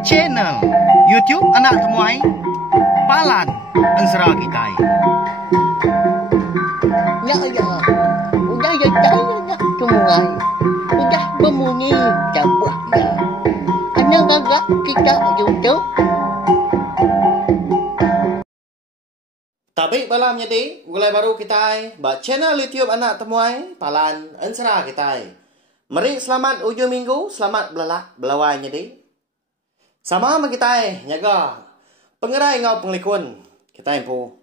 Channel YouTube anak temuai Palan Ansara Kitai. Ya ya, udah ya ya temuai, udah berbunyi cabutnya. Anak gagak kita YouTube. Tapi malam jadi mulai baru kita buat channel YouTube anak temuai Palan Ansara Kitai. Mari selamat ujung minggu, selamat belawai jadi. Sama kita nyaga pengerai ngau penglikun kita impu.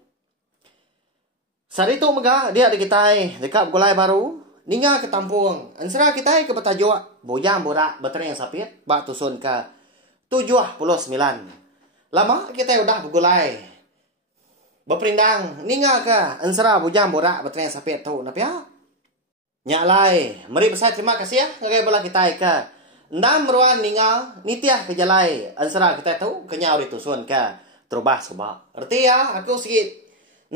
Saat itu mega dia ada kita dekat gulai baru ninga ke tampung ansara kita ke Betajoa bojang borak betereng sapit bak tusun ke 79. Lama kita udah bergulai berperindang ninga ke ansara bojang borak betereng sapit tu napia. Nyalai, mari besar terima kasih ya ngagai bola kita ke ndam meruan ningal nitiah ke jalai ansara kita tu kenyau ditusun ke terubah soba. Arti ya aku sikit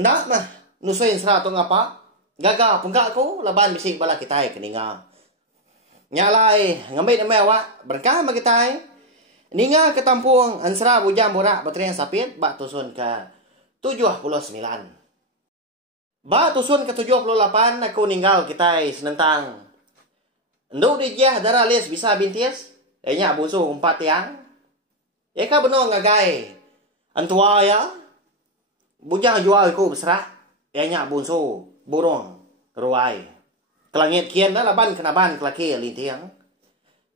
ndak mah nusuin ansara tu ngapa gagal penggak aku laban bisik bola kita ke ningal. Nyalai ngambil mewa berkah ma kita ningal ke tampung ansara bujang borak betreng sapit bak tusun ke 79. Ba tusun ke 78 aku ninggal kita senentang. Nduk dijah darah les bisa bintis. Enya busu 4 tiang. Eka benar ngagai. Antua ya. Bujang jual ku besrak. Enya busu burung ruai. Kelangit kian dah laban kenaban kelaki lintiang.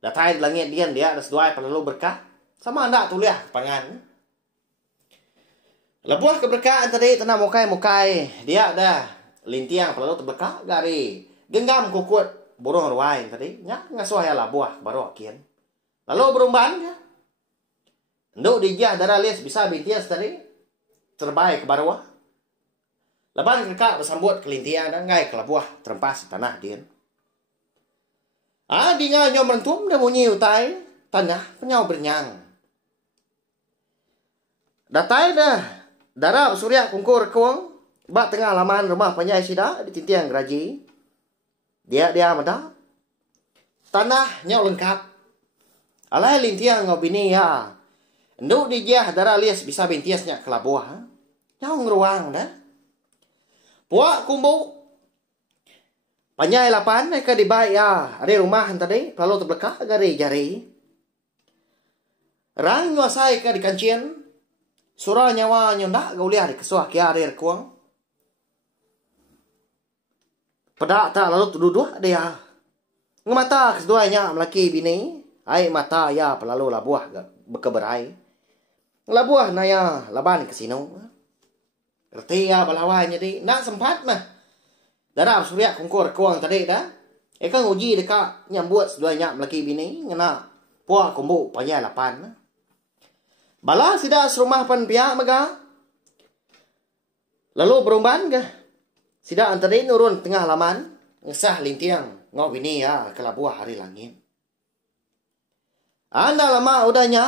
Datai langit dian dia ada seduai perlu berkah. Sama anda tuliah pangan. Lebuah keberkahan tadi tenang mukai dia dah lintiang perlu terberkah gari genggam kukut burung ruai tadi nya ngasuh ya labuah baru kian lalu berumban ya nduk dijah darah les bisa bintias tadi terbaik ke baruah leban kekak bersambut ke lintiang dan ngai ke labuah terempas tanah dian dinga nyo merentum dan bunyi utai tanah penyau bernyang datai dah darah surya kungkur kuang bak tengah laman rumah penyai sida di tintiang geraji. Dia meda. Tanah nyau lengkap. Alai lintiang ngau bini ya. Nduk dijah darah lias bisa bintiasnya ke labuah. Nyau ngeruang dah. Puak kumbu. Penyai lapan ke dibaik ya. Ada rumah tadi lalu terbekah gari jari. Rang nguasai ke di kancien. Surah nyawa nyondak gauliah di kesuah kia arir kuang. Pedak tak lalu duduk dia. Ngemata keduanya melaki bini. Ai mata ya pelalu labuah berkeberai. Labuah naya laban ke sino. Erti ya balawai jadi nak sempat mah. Darah surya kungkur kuang tadi dah. Eka nguji dekat nyambut seduanya melaki bini. Ngena puak kumbu panya lapan. Bala sida serumah pan pihak mega. Lalu berumban ke? Sida antara nurun tengah laman. Ngesah lintiang. Ngau bini ya ke labuah hari langit. Anda lama udahnya.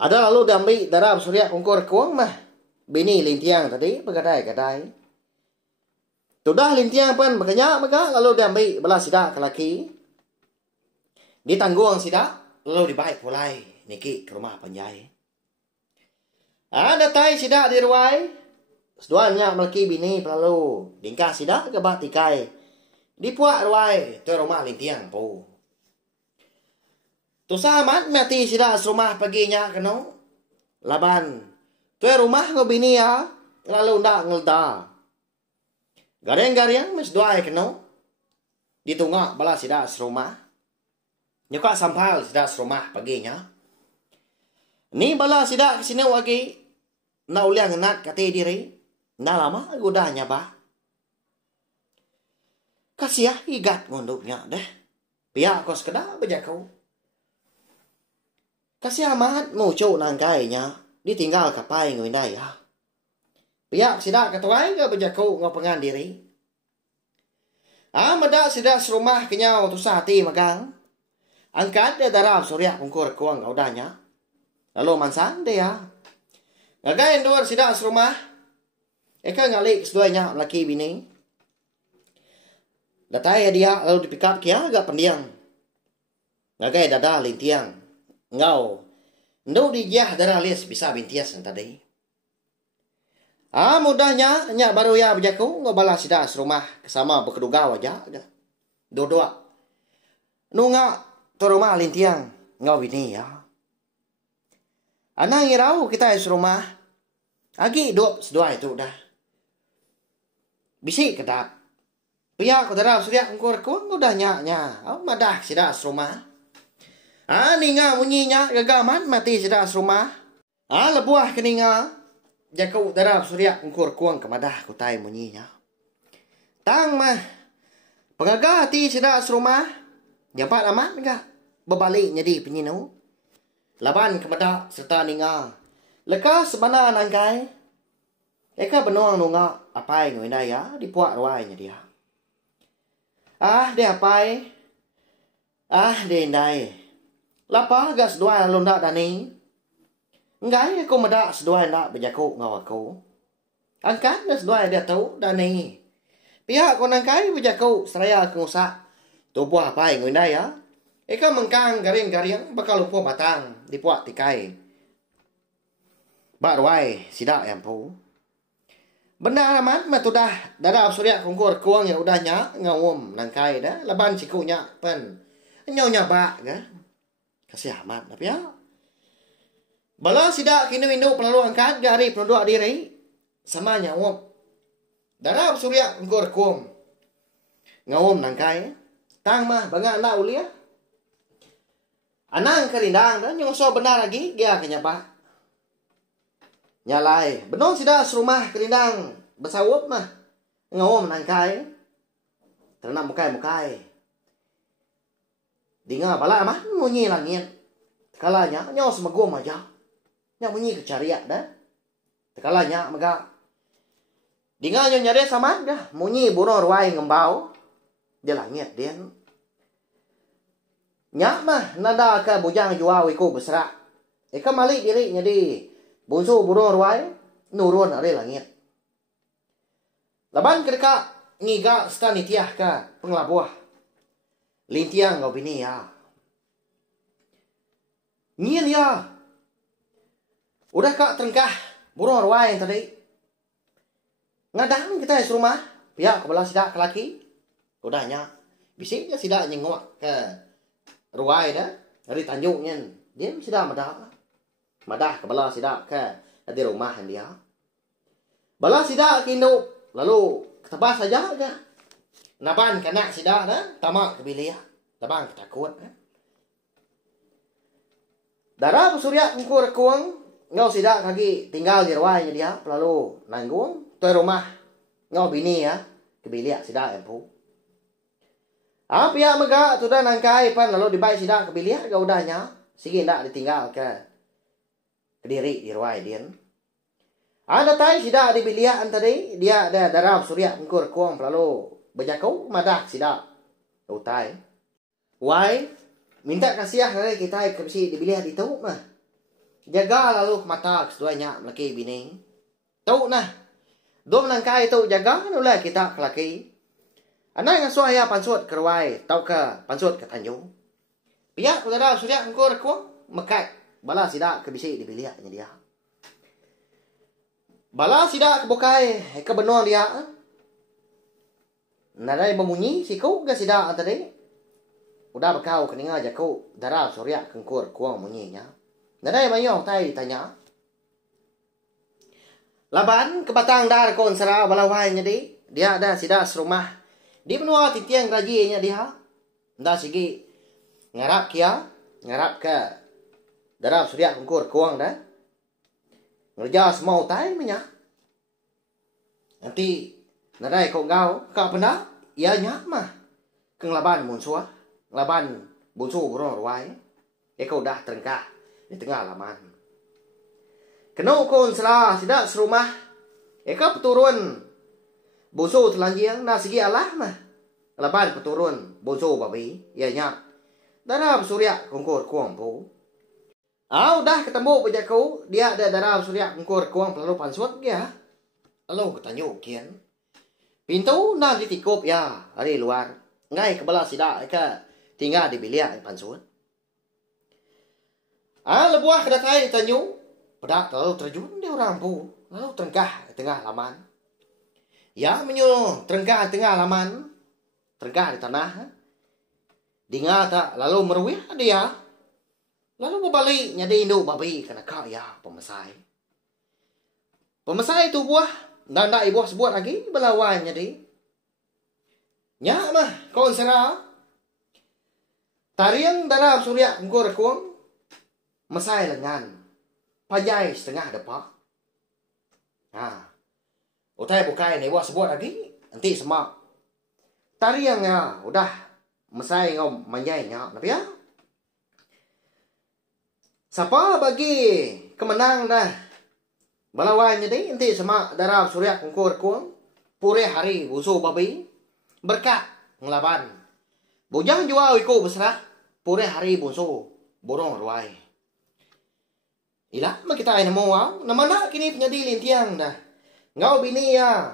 Ada lalu dambi darah surya kungkur kuang mah. Bini lintiang tadi begadai-gadai. Tudah lintiang pan berkenyak mega. Lalu dambi bala sida ke laki. Ditanggung sida. Lalu dibaik mulai. Niki ke rumah penjai. Ada tai sida di ruai. Seduanya melaki bini pelalu. Dingkah sida ke bak tikai. Di puak ruai. Tu rumah lintiang po. Tu sahabat mati sida serumah paginya keno. Laban. Tu rumah ngebini ya. Lalu ndak ngelda. Gareng-gareng mes duai keno. Ditunggak bala sida serumah. Nyuka sampal sida serumah paginya. Ni bala sida kesini wagi. Na uliang ngenat kati diri. Na lama gudahnya bah. Kasiah igat ngunduknya deh. Pihak kos keda bejakau. Kasiah amat mucu nangkainya. Ditinggal kapai ngwindai ya. Pihak sida ketuai ke bejakau ngopengan diri. Meda sida serumah kenyau tusah hati magang. Angkat dia darah surya kungkur kuang udahnya. Lalu mansang dia. Ngagain luar sida serumah. Eka ngalik seduanya laki bini. Datai dia lalu dipikap kia agak pendiam. Ngagai dada lintiang. Ngau. Ndo di jah darah lias bisa bintias tadi. Mudahnya nya baru ya bejaku ngobala sida serumah kesama bekeduga aja. Doa. Nunga to rumah lintiang ngau bini ya. Anang irau kita serumah. Agi dua sedua itu dah. Bisi kedap. Pihak kodara surya ngkur kun udah nya. Madah sida serumah. Ninga munyinya gagaman mati sida serumah. Lebuah keninga. Jakau darab surya ngkur kuang kemadah kutai munyinya. Tang mah. Pengagati sida serumah. Jampat amat enggak? Berbalik jadi penyinu. Laban kemadah serta ninga. Lekas sebenar nangkai. Eka benuang nunga apai ngoinai ya dipuak ruainya dia. Dia apai. Dia indai. Lapa agak sedua londak dani. Enggak aku medak sedua nak berjaku ngau aku. Angkat dah sedua dia tahu dani. Pihak ko nangkai berjaku seraya kengusak. Tubuh apai ngoinai ya. Eka mengkang garing-garing bakal lupa batang dipuak tikai. Bak ruai sidak yang pu. Benar amat matudah darab surya kongkor kuang yang udahnya ngawum nangkai dah laban sikunya pen nyonya bak ga kasih amat tapi ya bala sidak kini windu pelalu angkat gari penduduk diri sama nyawum darab surya kongkor kuang ngawum nangkai tang mah bangga na ulia anang kerindang dah nyongso benar lagi dia kenyapa nyalai benon sida serumah kerindang bersawup mah ngawom nangkai ternak mukai dinga bala mah munyi langit kalanya nyaw semegum aja nya munyi kecariak dah kalanya mega dinga nyo nyare sama dah munyi buno ruai ngembau dia langit dia nya mah nada ka bujang jual iku besra eka malik diri jadi bunsu burung ruai nurun are langit. Laban kedeka ngiga stani tiah ka penglabuah. Lintiang ngau bini ya. Ngin ya. Udah kak terengkah burung ruai yang tadi. Ngadang kita serumah. Pihak kebelah sidak ke laki. Udahnya. Bisiknya sidak nyengok ke ruai dah. Dari tanjungnya. Dia sidak madah. Madah kebelah sidak ke di rumah dia. Bala sidak kindu lalu ketebas saja aja. Naban kena sidak dah tamak kebilih. Tabang ketakut. Darab surya ngkur kuang ngau sidak kaki tinggal di ruahnya dia lalu nanggung tu rumah ngau bini ya kebilih sidak empu. Apa ya mega tu dah nangkai pan lalu dibai sidak kebilih ga udahnya sige ndak ditinggal ke Kediri di ruai dia. Ada tai sida di bilian tadi dia ada darab surya ngkur kuang lalu berjakau madah sida. Utai. Wai minta kasih kali kita ke bisi di bilian itu mah. Jaga lalu mata keduanya laki bini. Tahu nah. Dom nangkai tu jaga nulah kita laki. Anak ngasuh ya pansut ke ruai tau ke pansut ke tanjung. Pihak darab surya ngkur kuang mekat bala sida ke bisi di biliaknya dia. Bala sida ke bukai ke benuang dia. Nadai memunyi siku ke sida tadi. Udah bekau keninga jaku darab surya kengkur kuang munyinya. Nadai mayong tai tanya. Laban ke batang dar kon sera bala wainya di. Dia ada sida serumah. Di benua titiang rajinya dia. Nda sigi ngarap kia, ngarap ke darab surya kengkur kuang dah. Ngerja semau tai menyak. Nanti nadai kau ngau kau pernah ia nyak mah. Keng laban munsua, laban bunsu burung ruai. Kau dah terengkah di tengah laman. Kena kon selah sidak serumah. Kau peturun bunsu telanjang dah segi Allah mah. Laban peturun bunsu babi ia nyak. Darab surya kengkur kuang pu. Udah ketemu berjaku dia ada darab surya ngkur kuang lalu pansut dia. Lalu ketanya kian. Pintu nak ditikup ya hari luar. Ngai kebelah sidak ke tinggal di bilik pansut. Lebuah kedatai tanyu. Pedak lalu terjun di orang pu. Lalu terengkah di tengah laman. Ya menyuruh terengkah di tengah laman. Terengkah di tanah. Dengar tak lalu meruih dia. Lalu berbalik jadi induk babi kena kau ya pemesai. Pemesai itu buah. Dan tak ibu sebut lagi berlawan jadi. Nyak mah kau serah. Tariang dalam surya mengkur kuang. Mesai lengan. Pajai setengah depak. Utai bukai ni buat sebut lagi. Nanti semak. Tariang ya. Udah. Mesai ngau manjai nyak. Tapi ya. Siapa bagi kemenang dah. Balawan jadi. Nanti semak dalam surya mengkur kuang. Pure hari busu babi. Berkat ngelaban. Bujang jual iku berserah. Pure hari busu. Borong ruai. Ilah, kita ay namo wow. Namana kini penyadi lintiang dah. Ngau bini ya.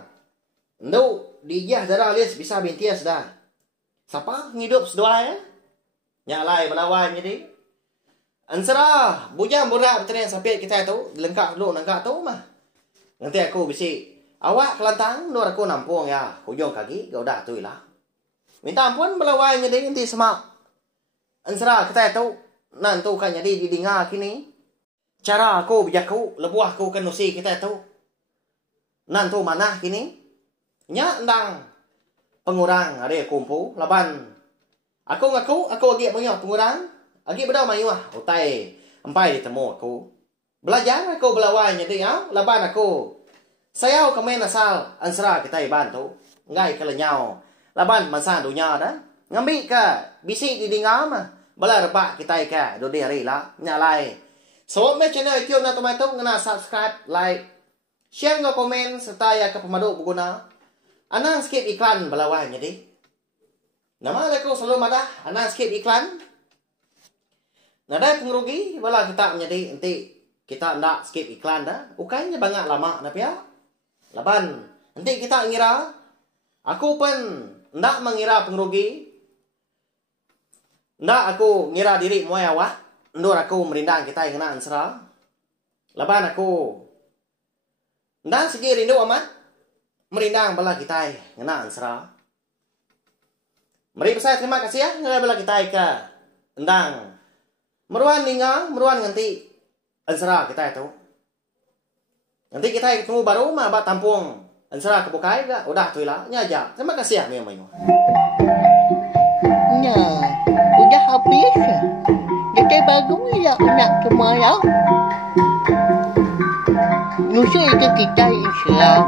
Ndau dijah darah alias bisa bintias dah. Siapa ngidup sedua ya? Nyalai melawan jadi. Ansara, bujang borak betul yang sampai kita tu. Lengkap dulu nangkap tu mah. Nanti aku bisi. Awak kelantang, nur aku nampung ya. Hujung kaki, kau dah tu ilah. Minta ampun melawan jadi nanti semak. Ansara kita tu. Nantu kan jadi didengar kini. Cara aku bijakku, lebuah aku kan nusi kita tu. Nantu mana kini? Nya ndang pengurang ada kumpu laban. Aku ngaku aku agi banyak pengurang. Agi bedau mayu ah. Utai empai ditemu aku. Belajar aku belawan jadi ya, laban aku. Sayau komen asal ansra kita iban tu. Ngai kelenyau. Laban mansan dunia dah. Ngambil ke bisi didengar mah. Bala repak kita ke do di hari lah nyalai. So, my channel YouTube na tomato ngana subscribe, like, share nga komen serta ya ke pemadu berguna. Anang skip iklan balawan jadi. Nama aku selalu madah anang skip iklan. Nada pengerugi bala kita menjadi nanti kita ndak skip iklan dah. Ukainya banyak lama na ya. Laban nanti kita ngira aku pun ndak mengira pengerugi. Ndak aku ngira diri moy awak. Ndur aku merindang kita yang kena ansra. Laban aku. Ndan segi rindu amat. Merindang bala kita yang kena ansra. Mari saya terima kasih ya. Ngai bala kita ke. Ndang. Meruan ningang. Meruan nganti. Ansra kita itu. Nanti kita ketemu baru mah bat tampung. Ansra kebukai ke. Udah tu lah. Nyaja. Terima kasih ya. Memang. Nah. Udah habis ya. Jadi bagus ya nak semua ya. Nusul ke kita insya